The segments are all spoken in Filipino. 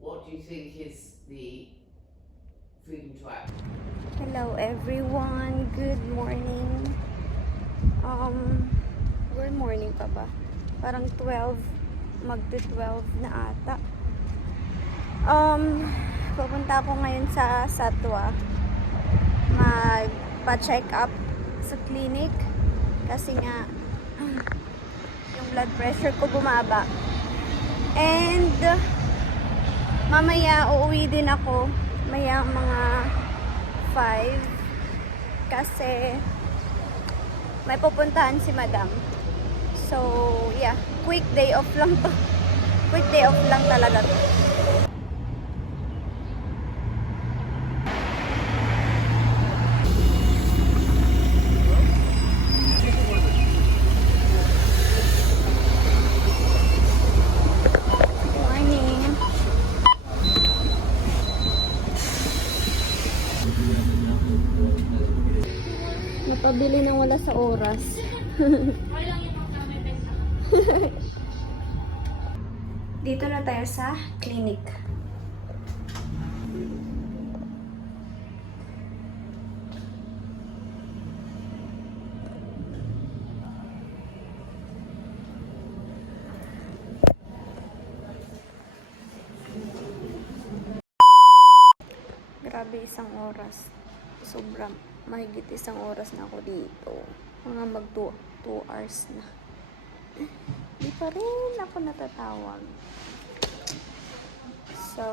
what do you think is the freedom to act? Hello everyone, good morning. Good morning pa ba? Parang 12, magti-12 na ata. Pupunta ako ngayon sa Satwa. Magpa-check up sa clinic kasi nga yung blood pressure ko bumaba. And mamaya uuwi din ako. Maya mga 5 kasi may pupuntahan si madam. So, yeah. Quick day off lang to. Quick day off lang talaga to. Morning. Napabili nang wala sa oras. Dito na tayo sa clinic. Grabe, isang oras. Sobrang mahigit isang oras na ako dito. Mga mag 2 hours na. Di pa rin ako natatawag. So,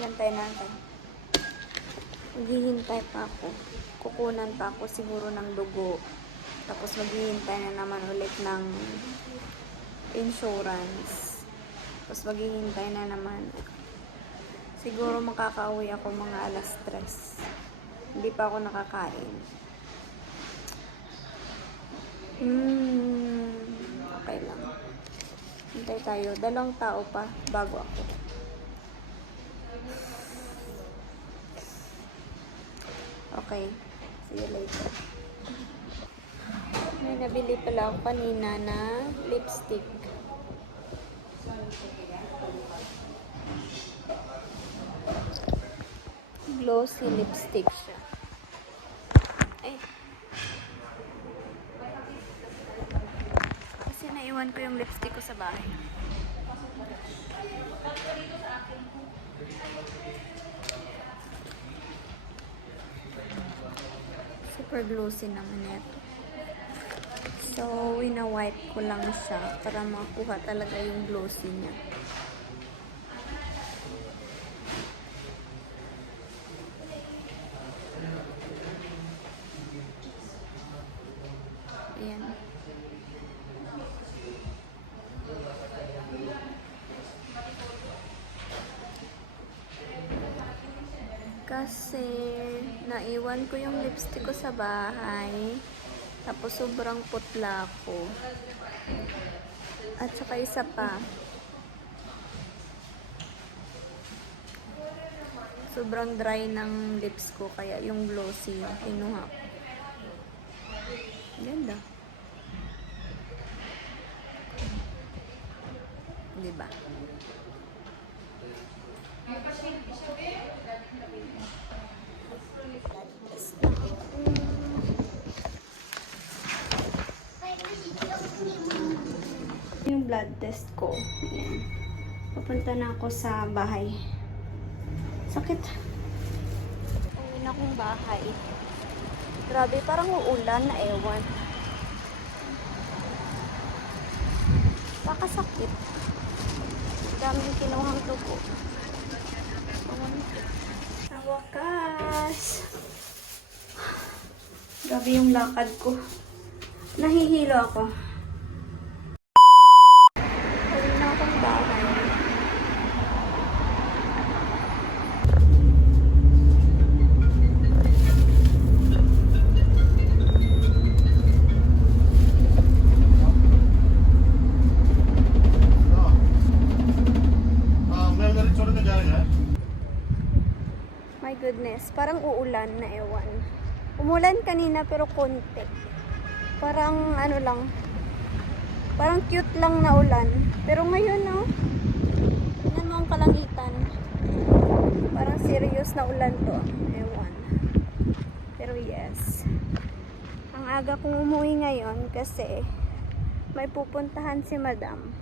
gantay natin. Maghihintay pa ako. Kukunan pa ako siguro ng dugo. Tapos maghihintay na naman ulit ng insurance. Tapos maghihintay na naman. Siguro makakauwi ako mga alas 3. Hindi pa ako nakakain. Okay lang. Hintay tayo. 2 tao pa bago ako. Okay. See you later. May nabili pala ako kanina na lipstick. Glossy lipstick siya. Ay. Kasi naiwan ko yung lipstick ko sa bahay. Super glossy naman ito. So, wina-wipe ko lang siya para makuha talaga yung glossy niya. Ayan. Kasi naiwan ko yung lipstick ko sa bahay. Tapos sobrang putla ko. At saka isa pa. Sobrang dry ng lips ko kaya yung glossy kinuha ko. Ganda. Diba? Yung blood test ko. Ayan. Papunta na ako sa bahay. Sakit. Uwi na akong bahay. Grabe, parang uulan na ewan. Nakasakit. Daming kinuhang tubo. Sa wakas. Grabe yung lakad ko. Nahihilo ako. Uwi na akong bahay. My goodness, parang uulan na ewan. Umulan kanina pero konti. Parang ano lang. Parang cute lang na ulan. Pero ngayon, no? Tingnan malakas na ulan to. Ewan. Pero yes. Ang aga kong umuwi ngayon kasi may pupuntahan si madam.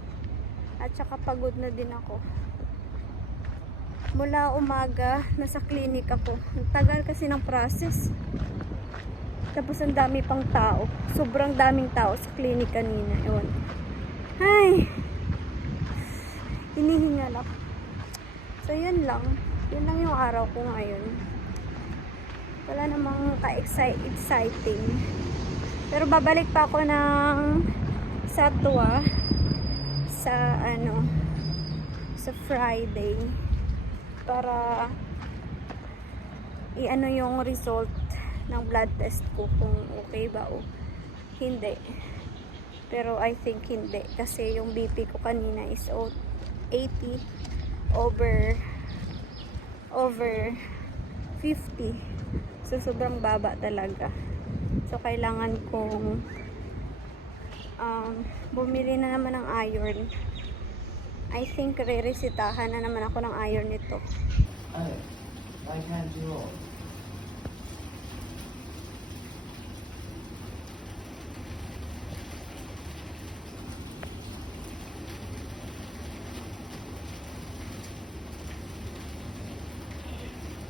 At saka pagod na din ako. Mula umaga, nasa clinic ako. Ang tagal kasi ng process. Tapos ang dami pang tao. Sobrang daming tao sa clinic kanina. Ewan. Ay! Hinihingal ako. So, yun lang. Yun lang yung araw ko ngayon. Wala namang ka-exciting. Pero babalik pa ako ng Satwa sa sa Friday para i-ano yung result ng blood test ko kung okay ba o hindi. Pero I think hindi kasi yung BP ko kanina is 80 over 50. So sobrang baba talaga. So kailangan kong bumili na naman ng iron. I think re-resitahan na naman ako ng iron nito. Oh, why can't you all?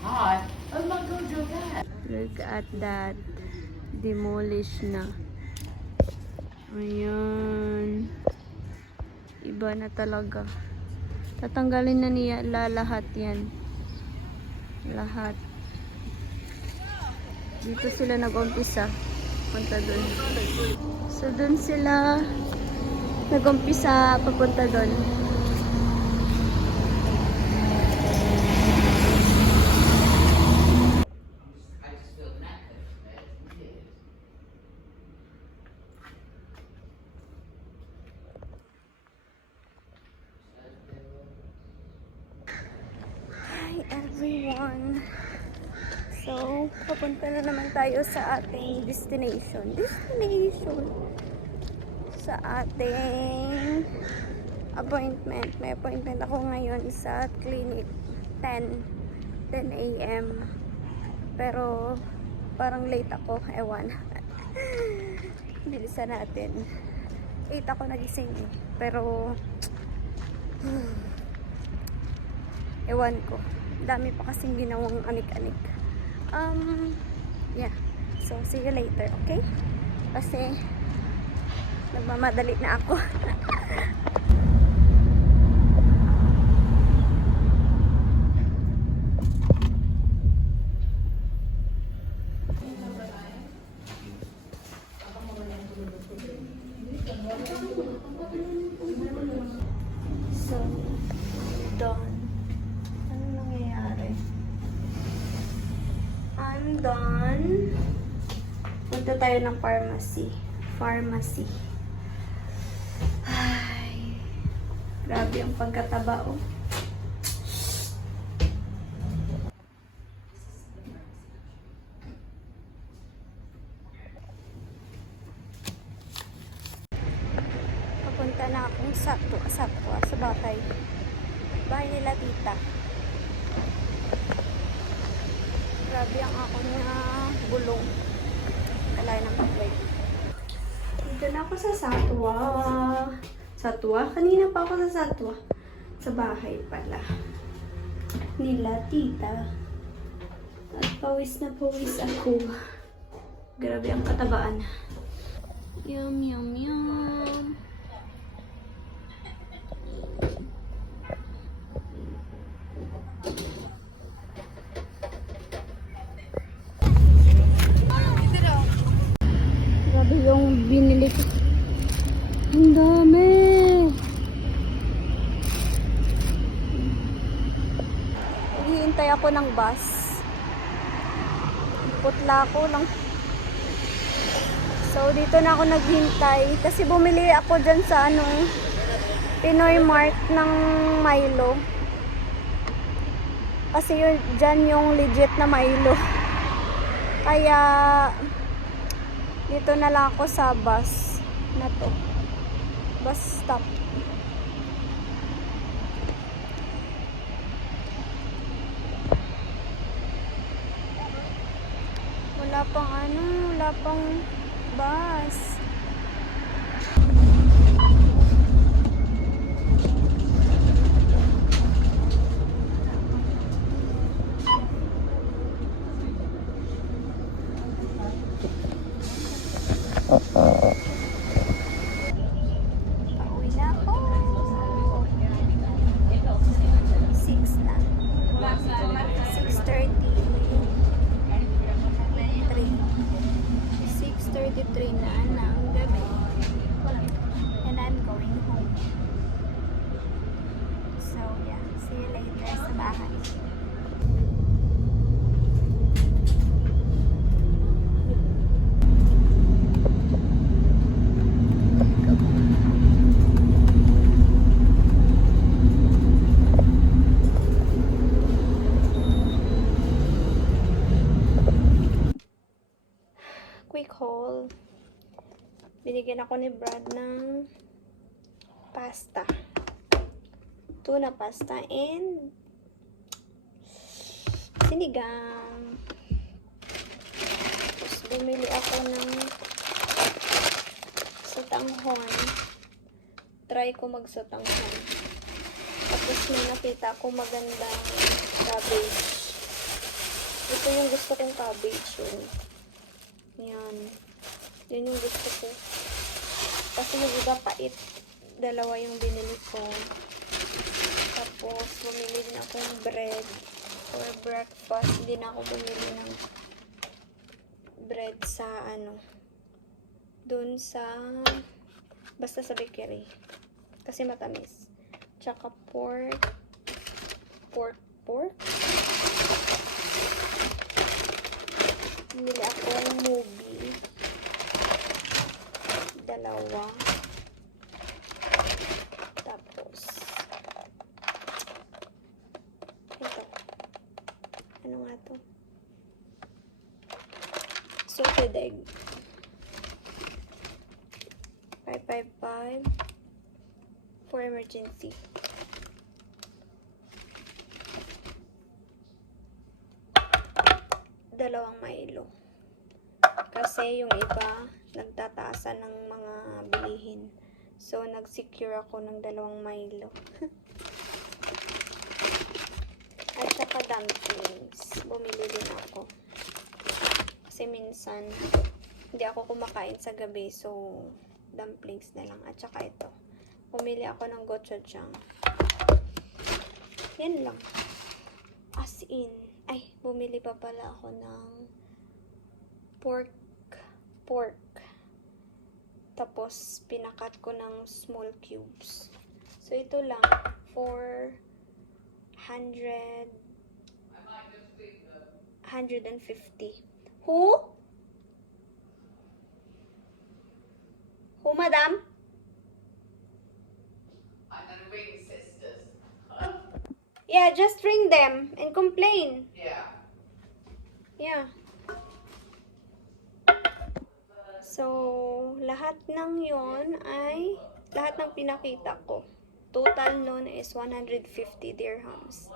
Hi, I'm not going to do that. Look at that. Demolish na. Ayan. Iba na talaga. Tatanggalin na niya lahat yan. Lahat. Dito sila nag-umpisa. Punta dun. So dun sila nag-umpisa papunta dun. I just feel knackered. Yes. Hi everyone! So, papunta na naman tayo sa ating destination. Sa ating appointment. May appointment ako ngayon sa clinic. 10 a.m. Pero, parang late ako. Ewan. Bilisan natin. 8 ako nagising eh. Pero, ewan ko. Dami pa kasing ginawang anik-anik. Yeah. So, see you later, okay? Kasi, nagmamadali na ako. So, done. Ano nangyayari? I'm done. Punta tayo ng pharmacy. Ay, grabe ang pagkataba, oh. Papunta na akong Satwa sa bahay nila tita. Grabe ang ako na bulong. Kalay ng pagway. Dito na ako sa Satwa. Kanina pa ako sa Satwa. Sa bahay pala nila tita. At pawis na pawis ako. Grabe ang katabaan. Yum. Grabe yung binili ko. Ang dami. Naghihintay ako ng bus. Putla ako ng... So, dito na ako naghintay. Kasi bumili ako dyan sa Pinoy Mart ng Milo. Kasi dyan yung legit na Milo. Kaya... dito na lang ako sa bus na to. Bus stop. wala pang bus. Pauwi na ako. 6 na. 6:33. 6:33 na ng gabi. And I'm going home. So, yeah. See you later sa bahay. Quick haul. Binigyan ako ni Brad ng pasta. Tuna pasta and sinigang. Tapos bumili ako ng sotanghon. Try ko magsotanghon. Tapos may nakita ko magandang cabbage. Ito yung gusto kong cabbage yun. Yan. Yun yung gusto ko. Kasi yung iba pait. Dalawa yung binili ko. Tapos, bumili din ako ng bread for breakfast. Hindi na ako bumili ng bread sa dun sa basta sa bakery. Kasi matamis. Tsaka pork. Bumili ako ng movie. Dalawa. Tapos, ito. Ano nga to? Salted egg. 555 for emergency. Dalawang Milo. Kasi yung iba, nagtataasan ng mga bilihin. So, nag-secure ako ng dalawang Milo. At saka dumplings. Bumili din ako. Kasi minsan, hindi ako kumakain sa gabi. So, dumplings na lang. At saka ito. Bumili ako ng gochujang. Yan lang. As in, bumili pa pala ako ng pork. Tapos, pinakat ko ng small cubes. So, ito lang for 150. Who? Who, madam? I'm gonna ring sisters. Yeah, just ring them and complain. Yeah. Yeah. So, lahat ng yon ay, lahat ng pinakita ko. Total nun is 150 dirhams.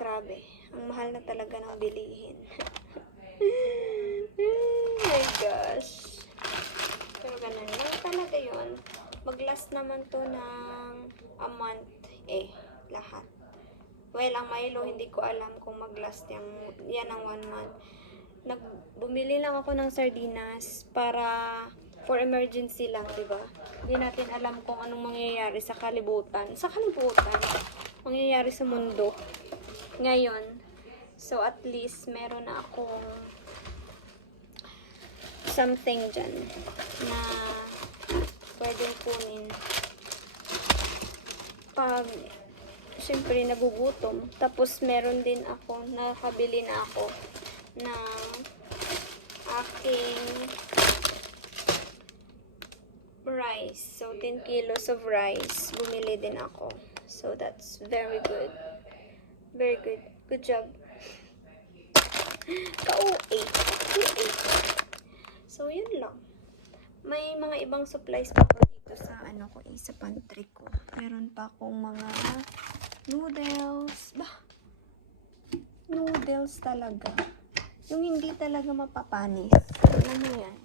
Grabe. Ang mahal na talaga ng bilihin. Oh my gosh. Pero ganun lang talaga yon. Mag-last naman to ng a month lahat. Well, ang Milo, hindi ko alam kung mag-last yan ng 1 month. Bumili lang ako ng sardinas para for emergency lang, diba? Hindi natin alam kung anong mangyayari sa kalibutan. Mangyayari sa mundo. Ngayon. So, at least, meron na akong something dyan na pwedeng kunin pag syempre nagugutom. Tapos meron din ako, nakabili na ako ng aking rice. So 10 kilos of rice bumili din ako. So that's very good. Very good. Good job. Ka-OA. So yun lang. May mga ibang supplies pa po dito sa sa pantry ko. Meron pa akong mga noodles. Noodles talaga. Yung hindi talaga mapapanis. Alam mo yan,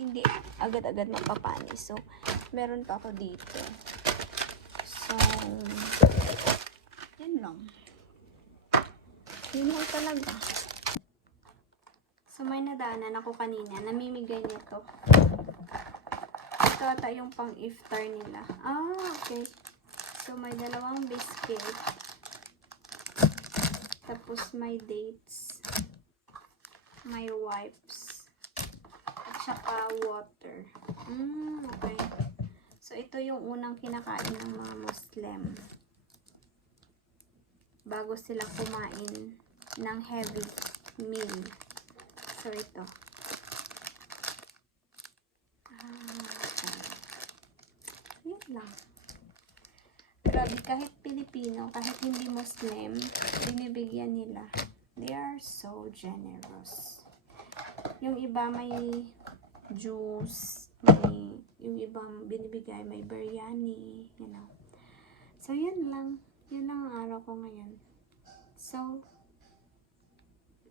hindi agad-agad mapapanis. So, meron pa ako dito. So, yan lang. Yun lang talaga. So, may nadaanan ako kanina. Namimigay nito. Ito ata yung pang-iftar nila. Ah, okay. So, may dalawang biscuit. Tapos, may dates. May wipes. At saka water. Okay. So, ito yung unang kinakain ng mga Muslim. Bago sila kumain ng heavy meal. So, ito. Okay. Yan lang. Grabe, kahit Pilipino, kahit hindi Muslim, binibigyan nila. They are so generous. Yung iba may juice, yung ibang binibigay may biryani, you know. So, yun lang. Yun lang ang araw ko ngayon. So,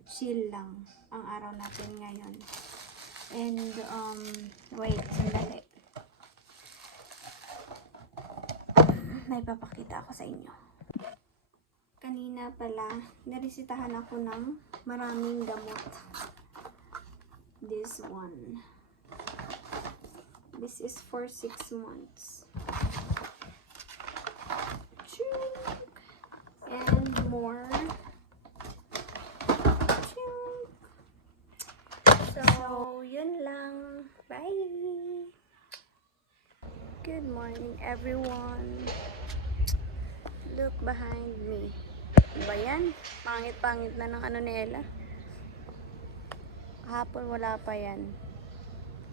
chill lang ang araw natin ngayon. And, wait, sandali. May papakita ako sa inyo. Kanina pala, narisitahan ako ng maraming gamot. This one. This is for 6 months. And more. So, yun lang. Bye! Good morning, everyone. Look behind me. Diba yan? Pangit-pangit na ng ano nila. Kahapon wala pa yan.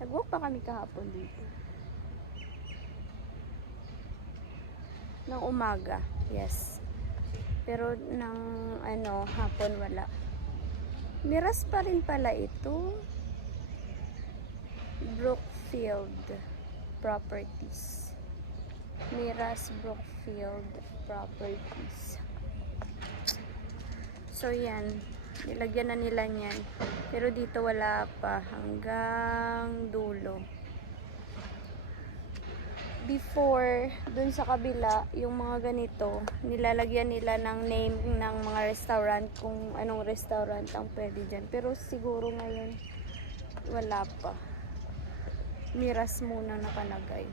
Nag-walk pa kami kahapon dito. Ng umaga. Yes. Pero ng hapon wala. Miras pa rin pala ito. Brookfield Properties. Miras Brookfield Properties. So yan, nilagyan na nila niyan. Pero dito wala pa hanggang dulo. Before, dun sa kabila, yung mga ganito, nilalagyan nila ng name ng mga restaurant, kung anong restaurant ang pwede dyan. Pero siguro ngayon, wala pa. Miras muna nakalagay.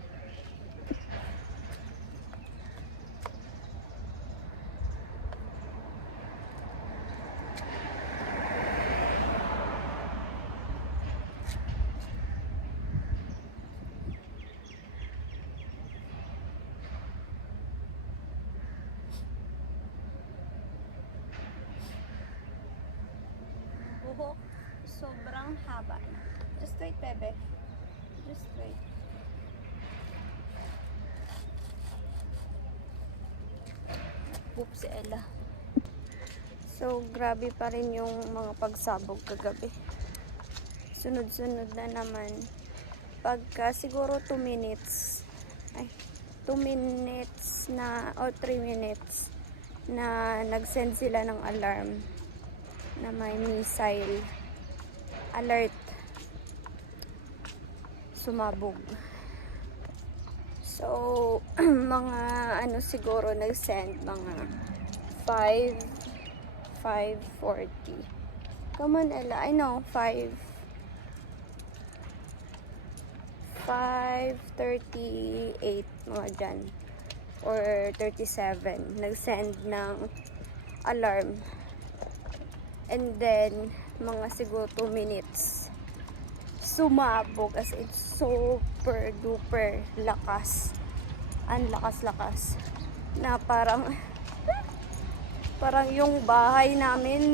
Buhok, sobrang haba na. Just wait, bebe. Just wait. Oops, si Ella. So, grabe pa rin yung mga pagsabog kagabi. Sunod-sunod na naman. Pagka siguro 2 minutes, 2 minutes na, o 3 minutes, na nag-send sila ng alarm na may missile alert, sumabog. So, mga siguro nag-send mga 5:40. Come on, Ella. I know, 5:38 mga dyan. Or 37. Nag-send ng alarm. And then, mga siguro 2 minutes, sumabog as in super duper lakas. Ang lakas-lakas. Na parang yung bahay namin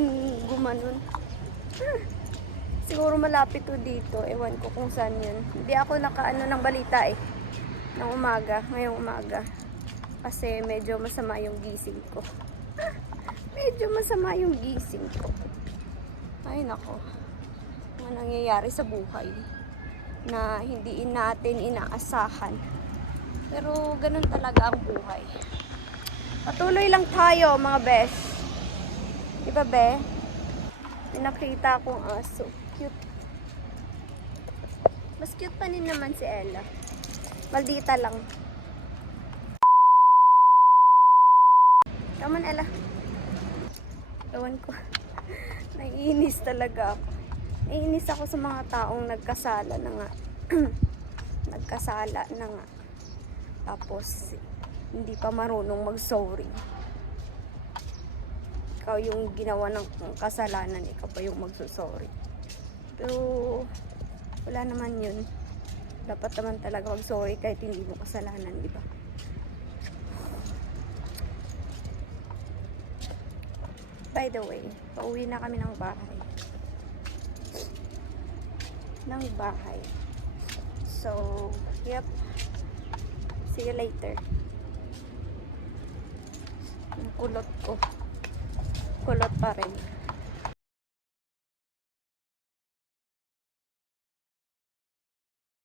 gumanon. Siguro malapit to dito. Ewan ko kung saan yun. Hindi ako nakaano ng balita ng umaga, ngayong umaga. Kasi medyo masama yung gising ko. Medyo masama yung gising ko. Ay nako. Ano nangyayari sa buhay na hindi natin inaasahan. Pero ganun talaga ang buhay. Patuloy lang tayo mga besh. Diba be? May nakita akong aso. Cute. Mas cute pa rin naman si Ella. Maldita lang. Come on, Ella. Ewan ko. Naiinis talaga ako. Naiinis ako sa mga taong nagkasala na nga. Nagkasala na nga. Tapos, hindi pa marunong mag-sorry. Ikaw yung ginawa ng kasalanan, ikaw pa yung magsusorry. Pero, wala naman yun. Dapat naman talaga mag-sorry kahit hindi mo kasalanan, di ba? By the way, pauwi na kami ng bahay. So, yep. See you later. Ang kulot ko. Kulot pa rin.